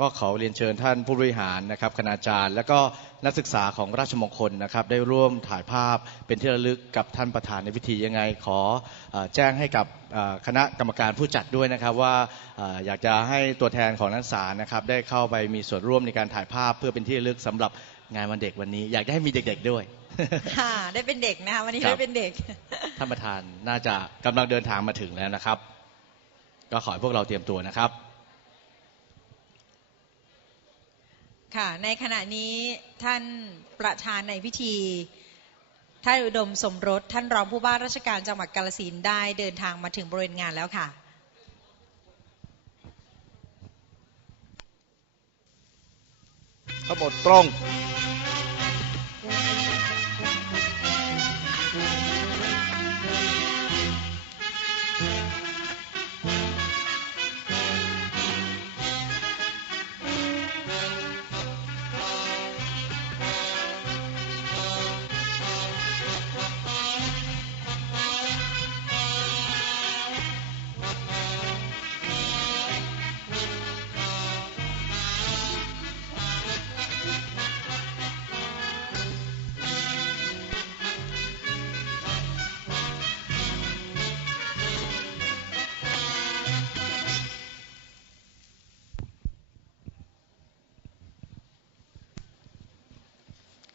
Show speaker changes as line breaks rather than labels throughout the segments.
ก็ขอเรียนเชิญท่านผู้บริหารนะครับคณาจารย์ และก็นักศึกษาของราชมงคลนะครับ ได้ร่วมถ่ายภาพเป็นที่ระลึกกับท่านประธานในพิธียังไง ขอเอ่อแจ้งให้กับเอ่อคณะกรรมการผู้จัดด้วยนะครับว่าเอ่ออยากจะให้ตัวแทนของนักศึกษานะครับได้เข้าไปมีส่วนร่วมในการถ่ายภาพ เพื่อเป็นที่ระลึกสำหรับงานวันเด็กวันนี้ อยากจะให้มีเด็กๆด้วย
ค่ะได้เป็นเด็กนะคะวันนี้
ครับ
ได้เป็นเด็ก
ท่านประธานน่าจะกำลังเดินทางมาถึงแล้วนะครับ ก็ขอให้พวกเราเตรียมตัวนะครับ
ค่ะ ในขณะนี้ท่านประธานในพิธี ท่านอุดมสมรส ท่านรองผู้ว่าราชการจังหวัดกาลสินได้เดินทางมาถึงบริเวณงานแล้วค่ะ
ขบวนตรง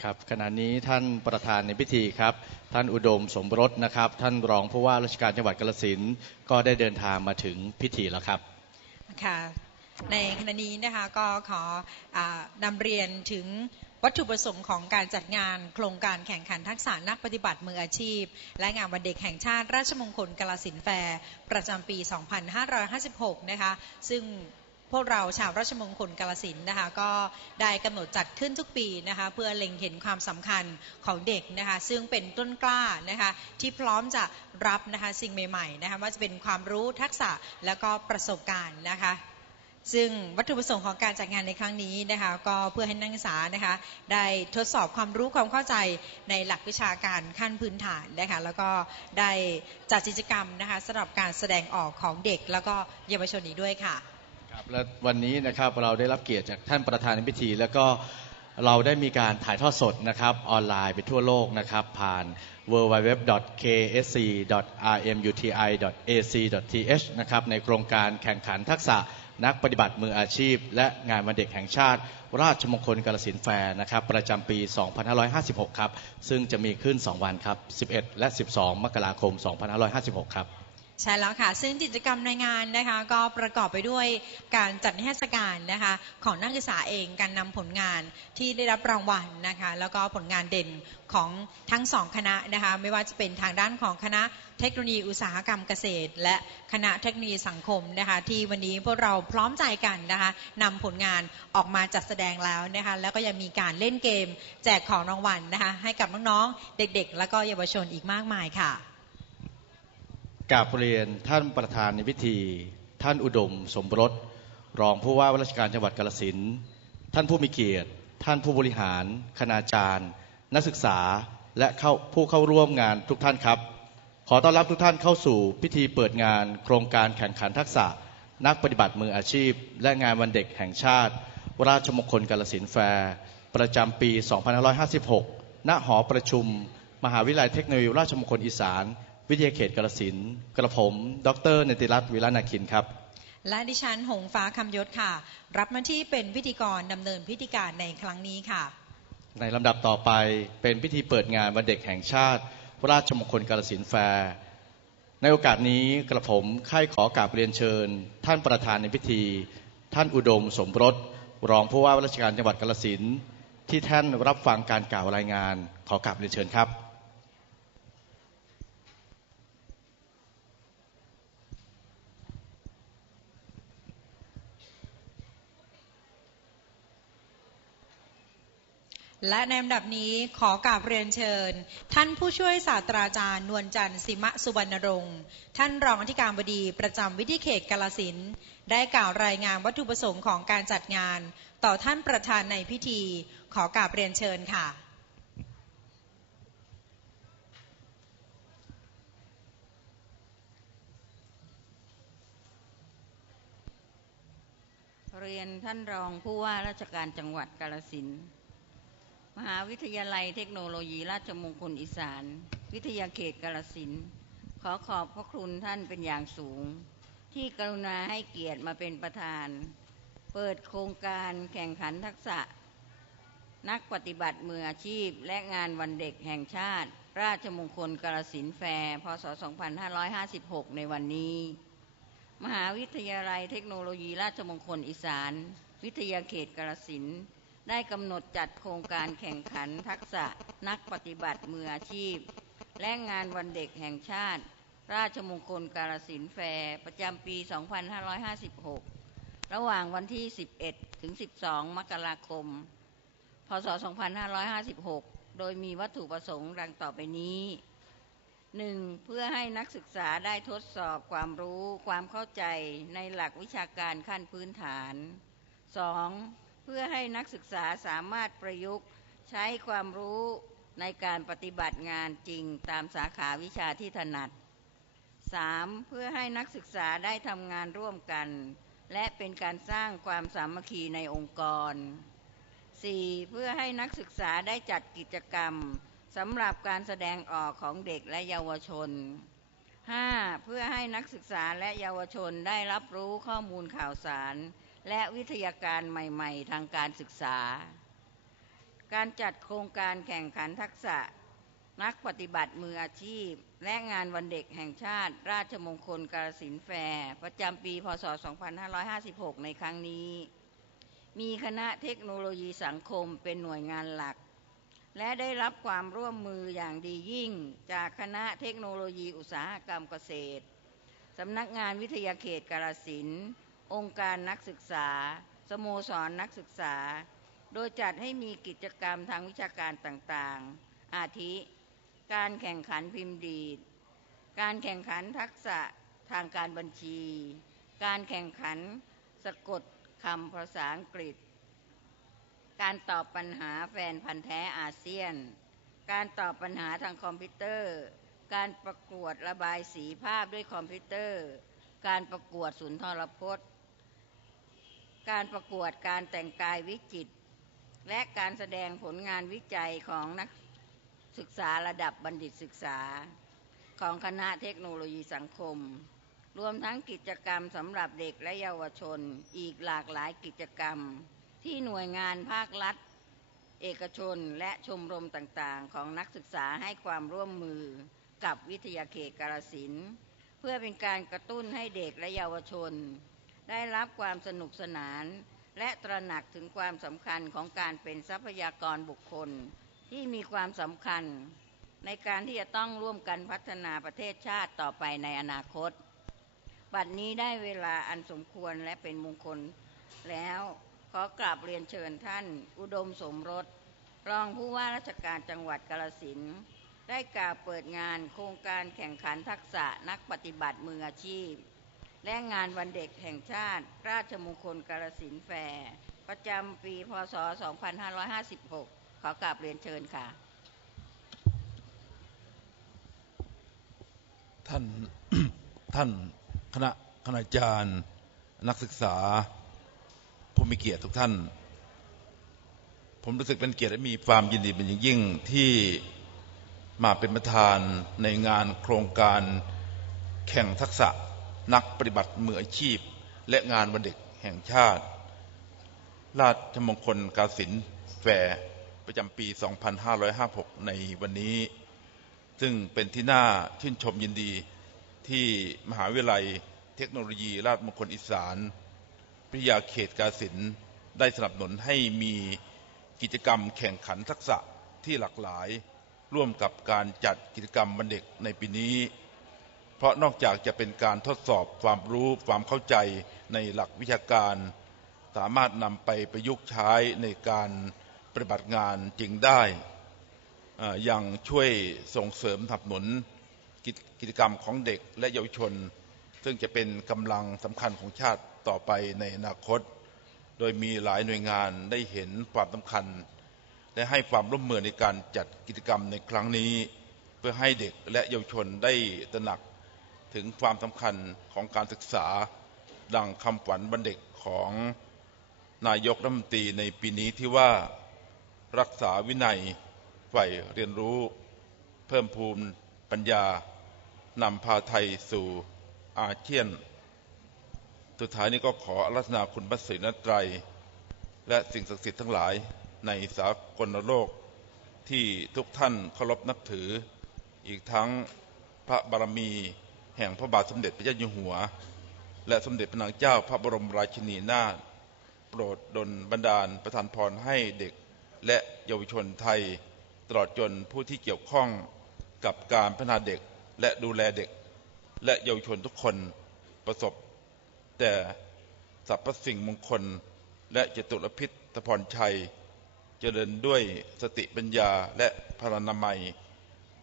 ครับขณะนี้ท่านประธานในพิธีครับ ท่านอุดมสมรสนะครับ ท่านรองผู้ว่าราชการจังหวัดกาฬสินธุ์ก็ได้เดินทางมาถึงพิธีแล้วครับ
ค่ะในขณะนี้นะคะก็ขออนำเรียนถึงวัตถุประสงค์ของการจัดงานโครงการแข่งขันทักษะนักปฏิบัติมืออาชีพ และงานวันเด็กแห่งชาติราชมงคลกาลสินแฟร์ประจำปี 2556 นะคะ ซึ่ง พวกเราชาวราชมงคลกาลสินนะคะก็ได้กำหนดจัดขึ้นทุกปีนะคะเพื่อเล็งเห็นความสำคัญของเด็กนะคะซึ่งเป็นต้นกล้านะคะที่พร้อมจะรับนะคะสิ่งใหม่ๆนะคะว่าจะเป็นความรู้ทักษะแล้วก็ประสบการณ์นะคะซึ่งวัตถุประสงค์ของการจัดงานในครั้งนี้นะคะก็เพื่อให้นักศึกษานะคะได้ทดสอบความรู้ความเข้าใจในหลักวิชาการขั้นพื้นฐานนะคะแล้วก็ได้จัดกิจกรรมนะคะสำหรับการแสดงออกของเด็กแล้วก็เยาวชนอีกด้วยค่ะ
ครับและวันนี้นะครับเราได้รับเกียรติจากท่านประธานในพิธี แล้วก็เราได้มีการถ่ายทอดสดนะครับออนไลน์ไปทั่วโลกนะครับ ผ่าน www.ksc.rmuti.ac.th นะครับในโครงการแข่งขันทักษะนักปฏิบัติมืออาชีพ และงานวันเด็กแห่งชาติ ราชมงคลกาลสินแฟร์นะครับประจำปี 2556 ครับ ซึ่งจะมีขึ้น 2 วันครับ 11 และ 12 มกราคม 2556 ครับ
ใช่แล้วค่ะ ซึ่งกิจกรรมในงานนะคะก็ประกอบไปด้วยการจัดนิทรรศการนะคะของนักศึกษาเองการนำผลงานที่ได้รับรางวัลนะคะแล้วก็ผลงานเด่นของทั้งสองคณะนะคะไม่ว่าจะเป็นทางด้านของคณะเทคโนโลยีอุตสาหกรรมเกษตร และคณะเทคโนโลยีสังคมนะคะที่วันนี้พวกเราพร้อมใจกันนะคะนำผลงานออกมาจัดแสดงแล้วนะคะแล้วก็ยังมีการเล่นเกมแจกของรางวัลนะคะให้กับน้องๆเด็กๆ แล้วก็เยาวชนอีกมากมายค่ะ
กาบเรียนท่านประธานในพิธี ท่านอุดม สมรสรองผู้ว่าราชการจังหวัดกาฬสินท่านผู้มีเกียรติ ท่านผู้บริหาร คณาจารย์ นักศึกษาและเข้าผู้เข้าร่วมงานทุกท่านครับ ขอต้อนรับทุกท่านเข้าสู่พิธีเปิดงาน โครงการแข่งขันทักษะ นักปฏิบัติมืออาชีพ และงานวันเด็กแห่งชาติ ราชมงคลกาฬสินแฟร์ประจำปี 2556 ณ หอประชุม มหาวิทยาลัยเทคโนโลยีราชมงคลอีสาน วิทยาเขตกาฬสินธุ์กระผม ดรเนติรัตน์วิลานาคินครับ
และดิฉันหงฟ้าคำยศค่ะ รับหน้าที่เป็นพิธีกรดำเนินพิธีการในครั้งนี้ค่ะ
ในลำดับต่อไปเป็นพิธีเปิดงานวันเด็กแห่งชาติราชมงคลกาฬสินธุ์แฟร์ในโอกาสนี้กระผมค่ายขอกราบเรียนเชิญ ท่านประธานในพิธี ท่านอุดมสมรสรองผู้ว่าราชการจังหวัดกาฬสินธุ์ที่ท่านรับฟังการกล่าวรายงานขอกราบเรียนเชิญครับ
และในลำดับนี้ขอกราบเรียนเชิญ ท่านผู้ช่วยศาสตราจารย์นวลจันทร์สิมะสุวรรณรงค์ท่านรองอธิการบดีประจำวิทยเขตกาลสินได้กล่าวรายงานวัตถุประสงค์ของการจัดงาน ต่อท่านประธานในพิธี ขอกราบเรียนเชิญค่ะ
เรียนท่านรองผู้ว่าราชการจังหวัดกาลสินธุ์ มหาวิทยาลัยเทคโนโลยีราชมงคลอีสาน วิทยาเขตกาลสินขอขอบพระคุณท่านเป็นอย่างสูง ที่กรุณาให้เกียรติมาเป็นประธาน เปิดโครงการแข่งขันทักษะ นักปฏิบัติมืออาชีพ และงานวันเด็กแห่งชาติ ราชมงคลกาลสินแฟร์พศ 2556 ในวันนี้ มหาวิทยาลัยเทคโนโลยีราชมงคลอีสาน วิทยาเขตกาลสิน ได้กำหนดจัดโครงการแข่งขันทักษะนักปฏิบัติมืออาชีพ และงานวันเด็กแห่งชาติ ราชมงคลกาลสินธุ์แฟร์ประจำปี 2556 ระหว่างวันที่ 11 ถึง 12 มกราคม พศ 2556 โดยมีวัตถุประสงค์ดังต่อไปนี้ 1. เพื่อให้นักศึกษาได้ทดสอบความรู้ความเข้าใจในหลักวิชาการขั้นพื้นฐาน 2. เพื่อให้นักศึกษาสามารถประยุกต์ใช้ความรู้ในการปฏิบัติงานจริงตามสาขาวิชาที่ถนัด 3. เพื่อให้นักศึกษาได้ทำงานร่วมกัน และเป็นการสร้างความสามัคคีในองค์กร 4. เพื่อให้นักศึกษาได้จัดกิจกรรมสำหรับการแสดงออกของเด็กและเยาวชน 5. เพื่อให้นักศึกษาและเยาวชนได้รับรู้ข้อมูลข่าวสาร และวิทยาการใหม่ๆ ทางการศึกษา การจัดโครงการแข่งขันทักษะ นักปฏิบัติมืออาชีพ และงานวันเด็กแห่งชาติ ราชมงคลกาลสินแฟร์ประจำปี พศ 2556 ในครั้งนี้ มีคณะเทคโนโลยีสังคมเป็นหน่วยงานหลัก และได้รับความร่วมมืออย่างดียิ่ง จากคณะเทคโนโลยีอุตสาหกรรมเกษตรสำนักงานวิทยาเขตกาลสิน องค์การนักศึกษา สโมสรนนักศึกษา โดยจัดให้มีกิจกรรมทางวิชาการต่างๆ อาทิ การแข่งขันพิมพ์ดีด การแข่งขันทักษะทางการบัญชี การแข่งขันสะกดคำภาษาอังกฤษ การตอบปัญหาแฟนพันธ์แท้อาเซียน การตอบปัญหาทางคอมพิวเตอร์ การประกวดระบายสีภาพด้วยคอมพิวเตอร์ การประกวดสุนทรพจน์ การประกวดการแต่งกายวิจิตรและการแสดงผลงานวิจัยของนักศึกษาระดับบัณฑิตศึกษา ของคณะเทคโนโลยีสังคม รวมทั้งกิจกรรมสำหรับเด็กและเยาวชนอีกหลากหลายกิจกรรม ที่หน่วยงานภาครัฐ เอกชนและชมรมต่างๆ ของนักศึกษาให้ความร่วมมือกับวิทยาเขตกาลสินธุ์เพื่อเป็นการกระตุ้นให้เด็กและเยาวชน ได้รับความสนุกสนาน และตระหนักถึงความสำคัญของการเป็นทรัพยากรบุคคล ที่มีความสำคัญ ในการที่จะต้องร่วมกันพัฒนาประเทศชาติต่อไปในอนาคต บัดนี้ได้เวลาอันสมควรและเป็นมงคล แล้วขอกราบเรียนเชิญท่าน อุดมสมรสรองผู้ว่าราชการจังหวัดกาลสินได้กล่าวเปิดงานโครงการแข่งขันทักษะนักปฏิบัติมืออาชีพ และงานวันเด็กแห่งชาติ ราชมงคลกาลสินธุ์แฟร์ประจำปีพศ 2556 ขอกราบเรียนเชิญค่ะ
ท่านท่านคณะคณาจารย์ นักศึกษา ผู้มีเกียรติทุกท่าน ผมรู้สึกเป็นเกียรติและมีความยินดีเป็นอย่างยิ่งที่มาเป็นประธานในงานโครงการแข่งทักษะ นักปฏิบัติมืออาชีพ และงานวันเด็กแห่งชาติ ราชมงคลกาสินแฟร์ประจำปี 2556 ในวันนี้ ซึ่งเป็นที่น่าชื่นชมยินดีที่มหาวิทยาลัยเทคโนโลยีราชมงคลอีสานพิทยาเขตกาสินได้สนับสนุนให้มีกิจกรรมแข่งขันทักษะที่หลากหลาย ร่วมกับการจัดกิจกรรมวันเด็กในปีนี้ เพราะนอกจากจะเป็นการทดสอบความรู้ความเข้าใจในหลักวิชาการ สามารถนำไปประยุกต์ใช้ในการปฏิบัติงานจริงได้อ่ายังช่วยส่งเสริมสนับสนุนกิจกรรมของเด็กและเยาวชน ซึ่งจะเป็นกำลังสำคัญของชาติต่อไปในอนาคต โดยมีหลายหน่วยงานได้เห็นความสำคัญ และให้ความร่วมมือในการจัดกิจกรรมในครั้งนี้ เพื่อให้เด็กและเยาวชนได้ตระหนัก ถึงความสำคัญของการศึกษาดังคำฝันบันเด็กของนายกรัฐมนตรีในปีนี้ที่ว่ารักษาวินัยใฝ่เรียนรู้ เพิ่มพูนปัญญานำพาไทยสู่อาเซียน สุดท้ายนี้ก็ขออารัธนาคุณพระศรีนตรัย และสิ่งศักดิ์สิทธิ์ทั้งหลายในสากลโลกที่ทุกท่านเคารพนับถือ อีกทั้งพระบารมี แห่งพระบาทสมเด็จพระเจ้าอยู่หัว และสมเด็จพระนางเจ้าพระบรมราชินีนาถโปรดดลบันดาลประทานพรให้เด็กและเยาวชนไทย ตลอดจนผู้ที่เกี่ยวข้องกับการพัฒนาเด็กและดูแลเด็ก และเยาวชนทุกคนประสบ แต่สรรพสิ่งมงคลและจตุรพิษตพรชัย เจริญด้วยสติปัญญาและพลานามัย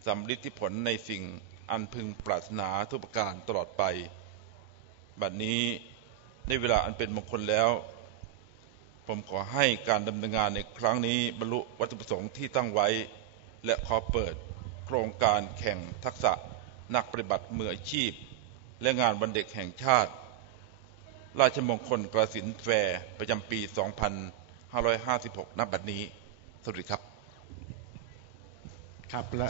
สำลิดที่ผลในสิ่ง อันพึงปรารถนาทุกประการตลอดไป บัดนี้ในเวลาอันเป็นมงคลแล้ว ผมขอให้การดำเนินงานในครั้งนี้บรรลุวัตถุประสงค์ที่ตั้งไว้ และขอเปิดโครงการแข่งทักษะนักปฏิบัติมืออาชีพ และงานวันเด็กแห่งชาติ ราชมงคลกระสินแฟร์ประจำปี 2556 ณ บัดนี้ สวัสดีครับ
ครับและ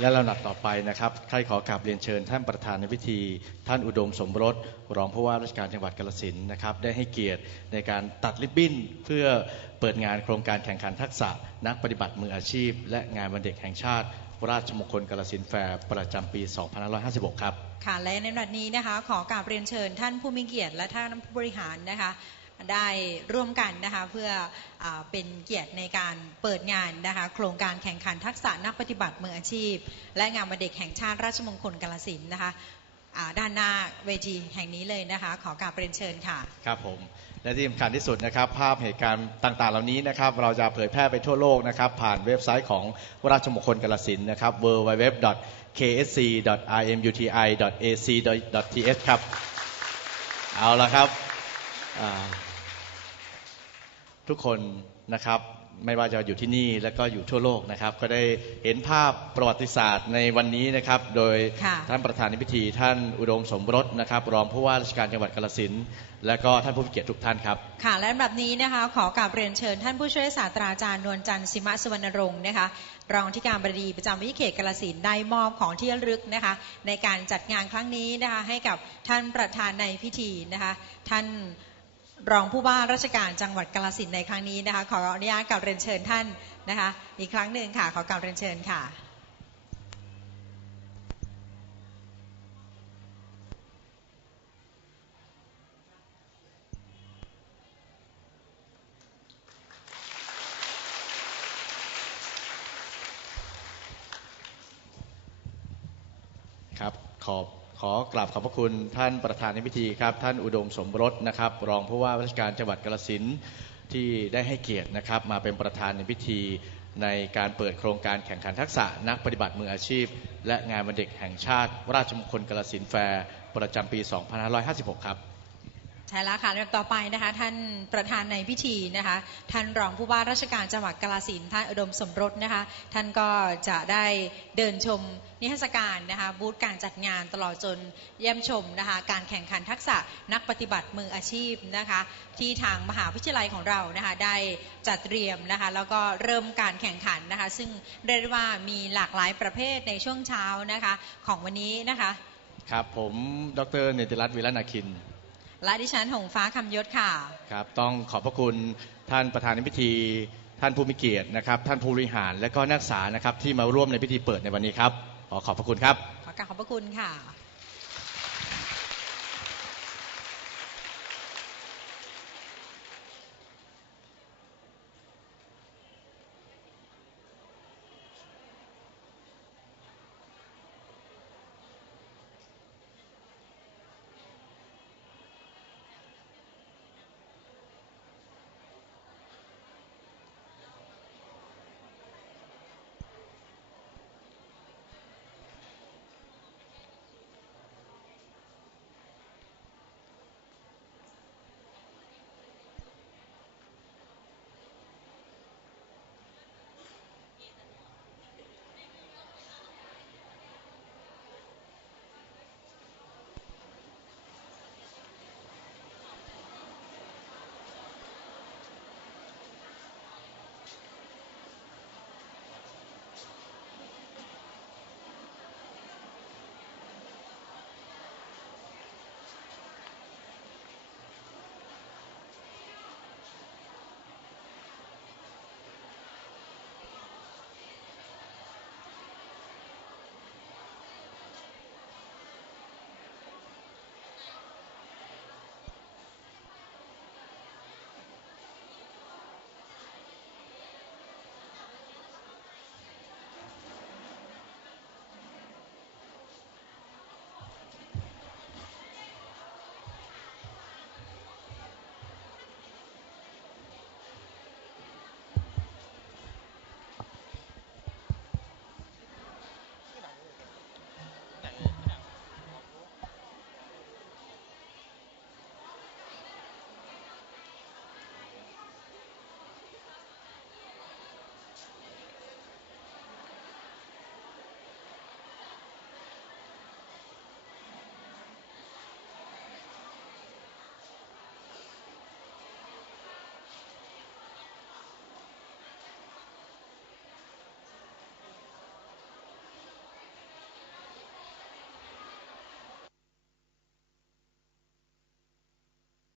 และลำดับต่อไปนะครับใครขอกราบเรียนเชิญท่านประธานในพิธี ท่านอุดมสมรสรองผู้ว่าราชการจังหวัดกาฬสินธุ์นะครับ ได้ให้เกียรติในการตัดริบบิ้น เพื่อเปิดงานโครงการแข่งขันทักษะ นักปฏิบัติมืออาชีพ และงานวันเด็กแห่งชาติ ราชมงคลกาฬสินธุ์แฟร์ประจำปี 2556 ครับ
ค่ะและในวันนี้นะคะ ขอกราบเรียนเชิญท่านผู้มีเกียรติและท่านผู้บริหารนะคะ ได้ร่วมกันนะคะเพื่ออเป็นเกียรติในการเปิดงานนะคะโครงการแข่งขันทักษะนักปฏิบัติมืออาชีพ และงานวันเด็กแห่งชาติราชมงคลกาฬสินธุ์นะคะด้านหน้าเวทีแห่งนี้เลยนะคะ ขอกราบเรียนเชิญค่ะ
ครับผม และที่สำคัญที่สุดนะครับ ภาพเหตุการณ์ต่างๆ เหล่านี้นะครับ เราจะเผยแพร่ไปทั่วโลกนะครับ ผ่านเว็บไซต์ของราชมงคลกาฬสินธุ์นะครับ www.ksc.rmuti.ac.th ครับ เอาละครับ ทุกคนนะครับ ไม่ว่าจะอยู่ที่นี่แล้วก็อยู่ทั่วโลกนะครับ ก็ได้เห็นภาพประวัติศาสตร์ในวันนี้นะครับ โดย
ค่ะ
ท่านประธานในพิธี ท่านอุดมสมรสนะครับ รองผู้ว่าราชการจังหวัดกาฬสินธุ์และก็ท่านผู้มีเกียรติทุกท่านครับ
ค่ะ และแบบนี้นะคะ ขอกราบเรียนเชิญ ท่านผู้ช่วยศาสตราจารย์นวลจันทร์สิมะสุวรรณรงค์นะคะรองที่การบดีประจำวิทยเขตกาลสินธุ์ได้มอบของที่ระลึกนะคะในการจัดงานครั้งนี้นะคะให้กับท่านประธานในพิธีนะคะท่าน รองผู้ว่าราชการจังหวัดกาลสินในครั้งนี้นะคะ ขออนุญาตกราบเรียนเชิญท่านนะคะ อีกครั้งหนึ่งค่ะ ขอกราบเรียนเชิญค่ะ
ครับขอบ ขอกราบขอบพระคุณท่านประธานในพิธีครับ ท่านอุดมสมรสนะครับ รองผู้ว่าราชการจังหวัดกาฬสินธุ์ที่ได้ให้เกียรตินะครับ มาเป็นประธานในพิธีในการเปิดโครงการแข่งขันทักษะนักปฏิบัติมืออาชีพ และงานวันเด็กแห่งชาติ ราชมงคลกาฬสินธุ์แฟร์ประจำปี 2556 ครับ
ใช่แล้วค่ะลำดับต่อไปนะคะ ท่านประธานในพิธีนะคะ ท่านรองผู้ว่าราชการจังหวัดกาฬสินท่านอุดมสมรสนะคะ ท่านก็จะได้เดินชมนิทรรศการนะคะบูธการจัดงานตลอดจนเยี่ยมชมนะคะการแข่งขันทักษะนักปฏิบัติมืออาชีพนะคะที่ทางมหาวิทยาลัยของเรานะคะได้จัดเตรียมนะคะแล้วก็เริ่มการแข่งขันนะคะซึ่งเรียกว่ามีหลากหลายประเภทในช่วงเช้านะคะของวันนี้นะคะ
ครับผมดรเนติรัตน์วิรนาคิน
และดิฉันหงฟ้าคำยศค่ะ
ครับ ต้องขอบพระคุณท่านประธานในพิธี ท่านผู้มีเกียรตินะครับ ท่านผู้บริหารและก็นักศึกษานะครับที่มาร่วมในพิธีเปิดในวันนี้ครับ ขอขอบพระคุณครับ
ขอกราบขอบพระคุณค่ะ